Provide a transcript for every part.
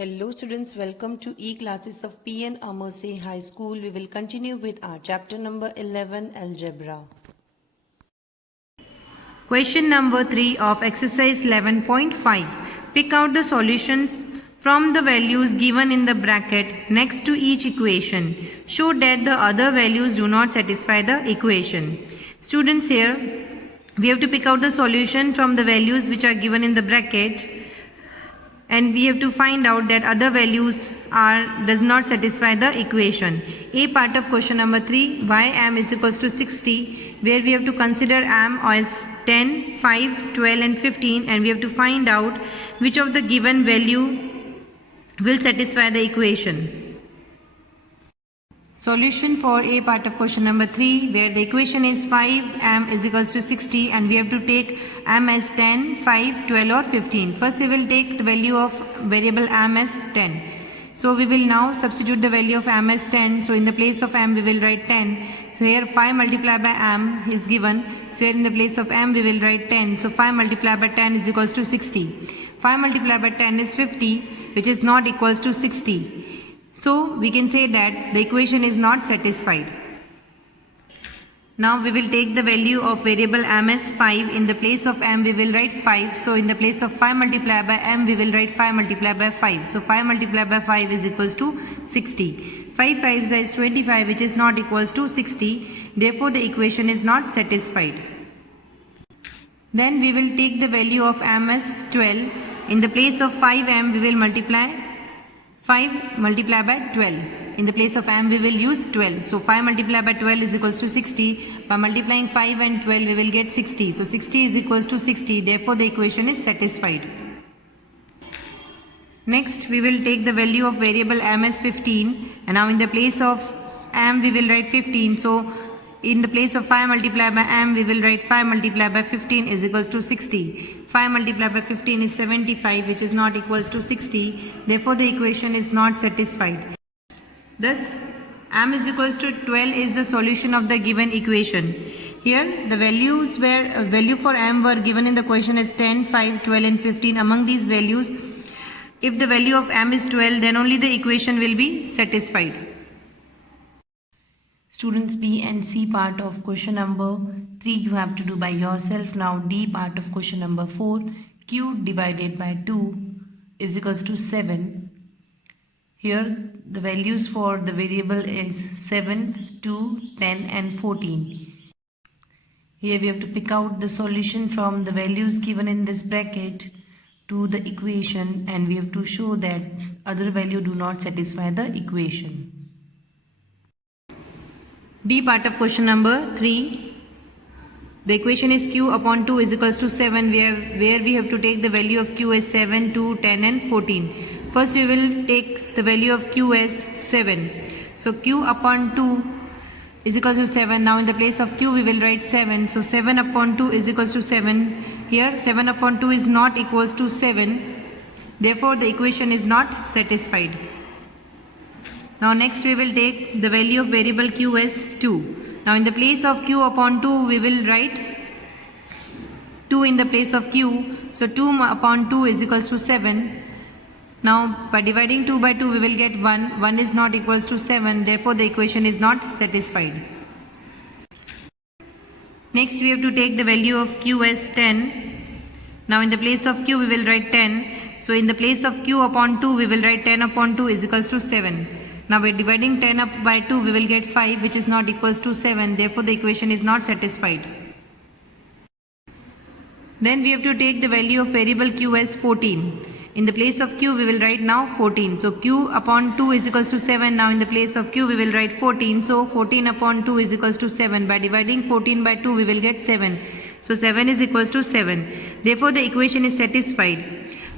Hello students, welcome to e-classes of P.N. Amerse High School. We will continue with our chapter number 11, Algebra. Question number 3 of exercise 11.5. Pick out the solutions from the values given in the bracket next to each equation. Show that the other values do not satisfy the equation. Students, here we have to pick out the solution from the values which are given in the bracket, and we have to find out that other values does not satisfy the equation. A part of question number 3, y m is equals to 60, where we have to consider m as 10, 5, 12 and 15, and we have to find out which of the given value will satisfy the equation. Solution for A part of question number 3, where the equation is 5m is equals to 60 and we have to take m as 10, 5, 12 or 15. First we will take the value of variable m as 10. So we will now substitute the value of m as 10. So in the place of m we will write 10. So here 5 multiplied by m is given. So here in the place of m we will write 10. So 5 multiplied by 10 is equals to 60. 5 multiplied by 10 is 50, which is not equals to 60. So we can say that the equation is not satisfied. Now we will take the value of variable m as 5. In the place of m we will write 5. So in the place of 5 multiplied by m we will write 5 multiplied by 5. So 5 multiplied by 5 is equals to 60. 5 5s is 25, which is not equals to 60. Therefore the equation is not satisfied. Then we will take the value of m as 12. In the place of 5m we will multiply 5 multiplied by 12. In the place of m we will use 12. So 5 multiplied by 12 is equals to 60. By multiplying 5 and 12 we will get 60. So 60 is equals to 60. Therefore the equation is satisfied. Next we will take the value of variable m as 15. And now in the place of m we will write 15. So in the place of 5 multiplied by m we will write 5 multiplied by 15 is equals to 60. 5 multiplied by 15 is 75, which is not equals to 60. Therefore the equation is not satisfied. Thus m is equals to 12 is the solution of the given equation. Here the values value for m were given in the question as 10, 5, 12 and 15. Among these values, if the value of m is 12, then only the equation will be satisfied. Students, B and C part of question number 3 you have to do by yourself. Now D part of question number 4, q divided by 2 is equals to 7. Here the values for the variable is 7, 2, 10 and 14. Here we have to pick out the solution from the values given in this bracket to the equation, and we have to show that other value do not satisfy the equation. D part of question number 3. The equation is q upon 2 is equals to 7, where we have to take the value of q as 7, 2, 10 and 14. First we will take the value of q as 7. So q upon 2 is equals to 7. Now in the place of q we will write 7. So 7 upon 2 is equals to 7. Here 7 upon 2 is not equals to 7. Therefore the equation is not satisfied. Now next we will take the value of variable q as 2. Now in the place of q upon 2 we will write 2 in the place of q. So 2 upon 2 is equals to 7. Now by dividing 2 by 2 we will get 1. 1 is not equals to 7. Therefore the equation is not satisfied. Next we have to take the value of q as 10. Now in the place of q we will write 10. So in the place of q upon 2 we will write 10 upon 2 is equals to 7. Now by dividing 10 up by 2 we will get 5, which is not equals to 7. Therefore the equation is not satisfied. Then we have to take the value of variable q as 14. In the place of q we will write now 14. So q upon 2 is equals to 7. Now in the place of q we will write 14. So 14 upon 2 is equals to 7. By dividing 14 by 2 we will get 7. So 7 is equals to 7. Therefore the equation is satisfied.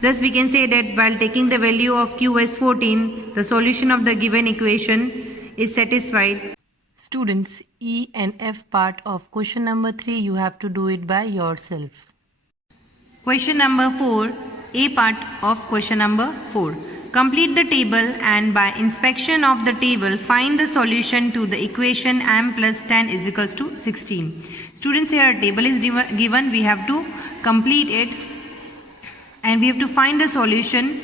Thus we can say that while taking the value of q as 14, the solution of the given equation is satisfied. Students, E and F part of question number 3 you have to do it by yourself. Question number 4, A part of question number 4. Complete the table and by inspection of the table find the solution to the equation m plus 10 is equals to 16. Students, here a table is given. We have to complete it and we have to find the solution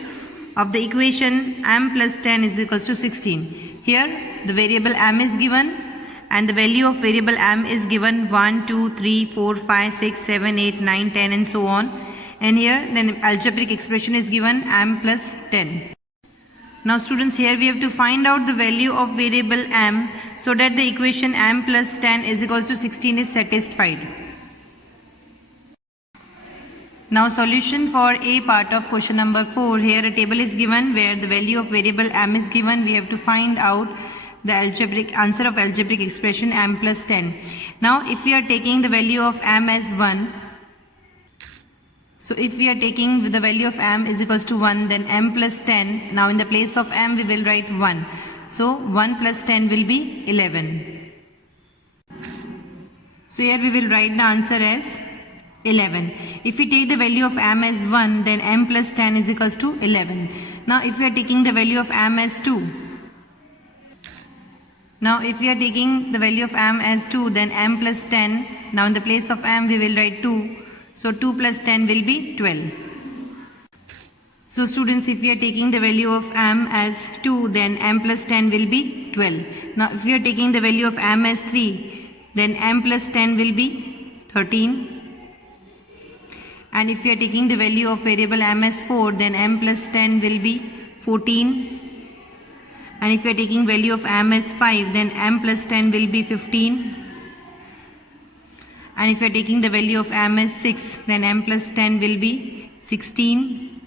of the equation m plus 10 is equals to 16. Here the variable m is given and the value of variable m is given 1, 2, 3, 4, 5, 6, 7, 8, 9, 10 and so on. And here then algebraic expression is given m plus 10. Now students, here we have to find out the value of variable m so that the equation m plus 10 is equals to 16 is satisfied. Now solution for A part of question number 4. Here a table is given where the value of variable m is given. We have to find out the answer of algebraic expression m plus 10. Now if we are taking the value of m as 1, so if we are taking the value of m is equals to 1, then m plus 10, now in the place of m we will write 1. So 1 plus 10 will be 11. So here we will write the answer as 11. If we take the value of m as 1, then m plus 10 is equals to 11. Now if we are taking the value of m as 2, now if we are taking the value of m as 2, then m plus 10, now in the place of m we will write 2. So 2 plus 10 will be 12. So students, if we are taking the value of m as 2, then m plus 10 will be 12. Now if we are taking the value of m as 3, then m plus 10 will be 13. And if we are taking the value of variable m as 4, then m plus 10 will be 14. And if we are taking value of m as 5, then m plus 10 will be 15. And if we are taking the value of m as 6, then m plus 10 will be 16.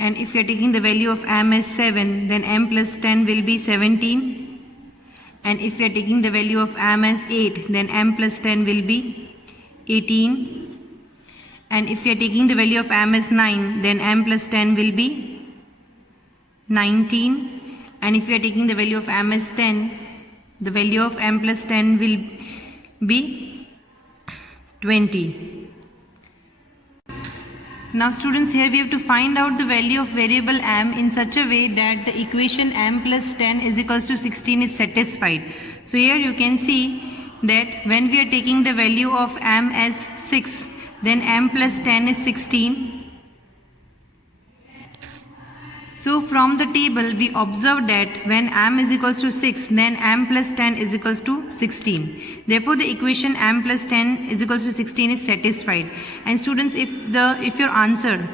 And if we are taking the value of m as 7, then m plus 10 will be 17. And if we are taking the value of m as 8, then m plus 10 will be 18. And if we are taking the value of m as 9, then m plus 10 will be 19. And if we are taking the value of m as 10, the value of m plus 10 will be 20. Now students, here we have to find out the value of variable m in such a way that the equation m plus 10 is equals to 16 is satisfied. So here you can see that when we are taking the value of m as 6, then m plus 10 is 16. So from the table we observe that when m is equals to 6, then m plus 10 is equals to 16. Therefore the equation m plus 10 is equals to 16 is satisfied. And students, if your answer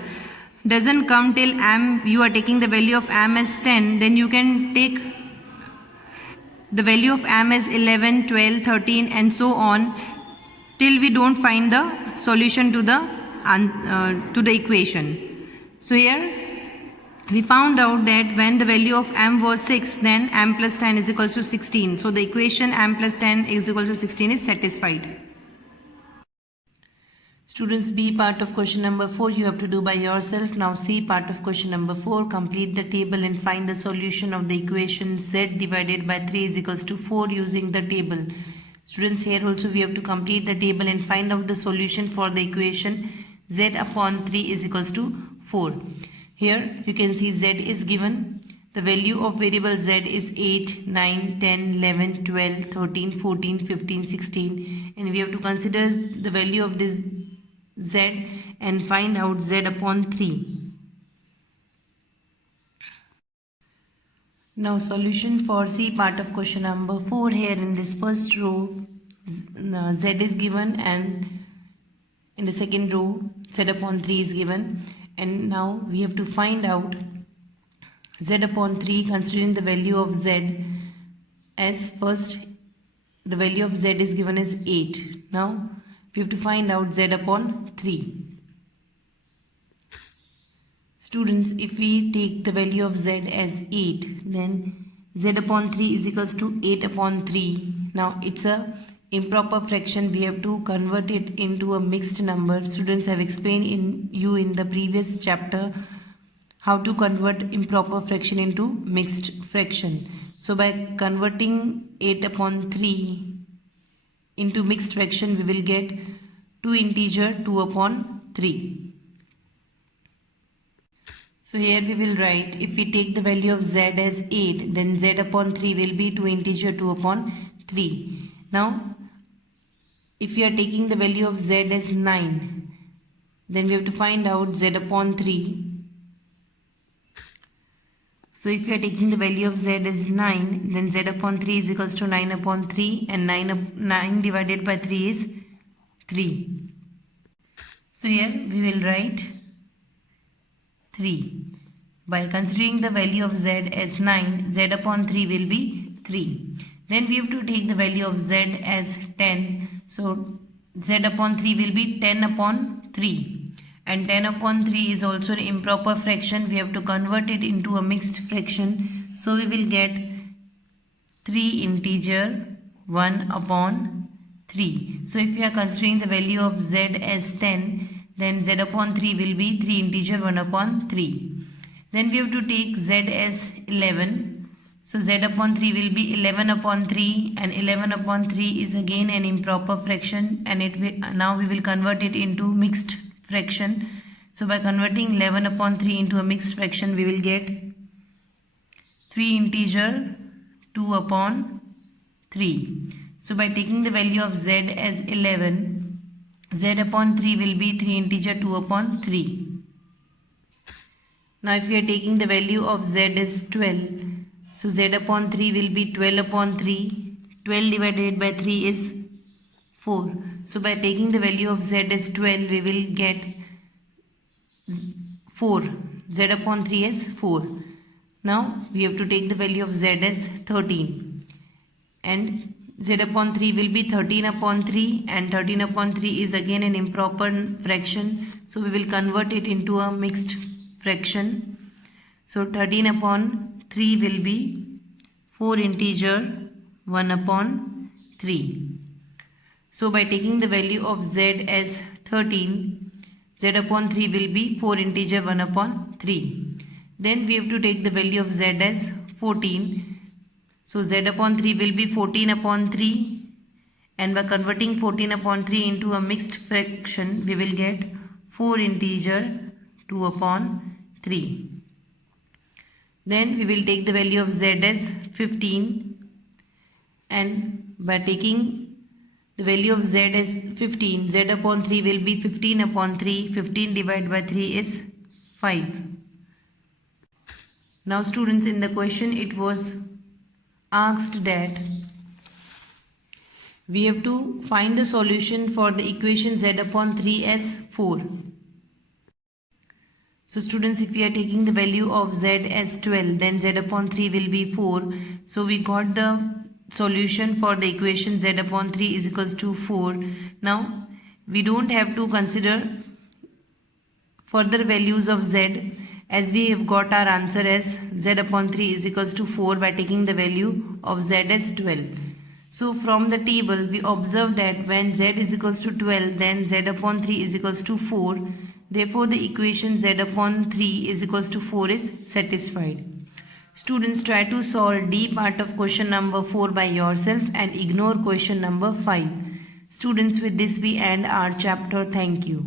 doesn't come till m, you are taking the value of m as 10, then you can take the value of m as 11, 12, 13 and so on till we don't find the solution to the equation. So here we found out that when the value of m was 6, then m plus 10 is equals to 16. So the equation m plus 10 is equal to 16 is satisfied. Students, B part of question number 4 you have to do by yourself. Now C part of question number 4, complete the table and find the solution of the equation z divided by 3 is equals to 4 using the table. Students, here also we have to complete the table and find out the solution for the equation z upon 3 is equals to 4. Here you can see z is given. The value of variable z is 8, 9, 10, 11, 12, 13, 14, 15, 16 and we have to consider the value of this z and find out z upon 3. Now solution for C part of question number 4. Here in this first row z is given and in the second row z upon 3 is given. And now we have to find out z upon 3 considering the value of z as first the value of z is given as 8. Now we have to find out z upon 3. Students, if we take the value of z as 8, then z upon 3 is equals to 8 upon 3. Now it's a improper fraction, we have to convert it into a mixed number. Students, have explained in the previous chapter how to convert improper fraction into mixed fraction. So by converting 8 upon 3 into mixed fraction, we will get 2 integer 2 upon 3. So here we will write, if we take the value of z as 8, then z upon 3 will be 2 integer 2 upon 3. Now if we are taking the value of z as 9, then we have to find out z upon 3. So if you are taking the value of z as 9, then z upon 3 is equals to 9 upon 3, and 9 divided by 3 is 3. So here we will write 3. By considering the value of z as 9, z upon 3 will be 3. Then we have to take the value of z as 10. So z upon 3 will be 10 upon 3. And 10 upon 3 is also an improper fraction. We have to convert it into a mixed fraction. So we will get 3 integer 1 upon 3. So if we are considering the value of z as 10, then z upon 3 will be 3 integer 1 upon 3. Then we have to take z as 11. So z upon 3 will be 11 upon 3, and 11 upon 3 is again an improper fraction, and now we will convert it into mixed fraction. So by converting 11 upon 3 into a mixed fraction, we will get 3 integer 2 upon 3. So by taking the value of z as 11, z upon 3 will be 3 integer 2 upon 3. Now if we are taking the value of z as 12, so z upon 3 will be 12 upon 3. 12 divided by 3 is 4. So by taking the value of z as 12, we will get 4. Z upon 3 is 4. Now we have to take the value of z as 13. And z upon 3 will be 13 upon 3, and 13 upon 3 is again an improper fraction. So we will convert it into a mixed fraction. So 13 upon 3 will be 4 integer 1 upon 3. So by taking the value of z as 13, z upon 3 will be 4 integer 1 upon 3. Then we have to take the value of z as 14. So z upon 3 will be 14 upon 3, and by converting 14 upon 3 into a mixed fraction, we will get 4 integer 2 upon 3. Then we will take the value of z as 15, and by taking the value of z as 15, z upon 3 will be 15 upon 3. 15 divided by 3 is 5. Now students, in the question it was asked that we have to find the solution for the equation z upon 3 as 4. So students, if we are taking the value of z as 12, then z upon 3 will be 4. So we got the solution for the equation z upon 3 is equals to 4. Now we don't have to consider further values of z, as we have got our answer as z upon 3 is equals to 4 by taking the value of z as 12. So from the table we observe that when z is equals to 12, then z upon 3 is equals to 4. Therefore the equation z upon 3 is equals to 4 is satisfied. Students, try to solve D part of question number 4 by yourself and ignore question number 5. Students, with this we end our chapter. Thank you.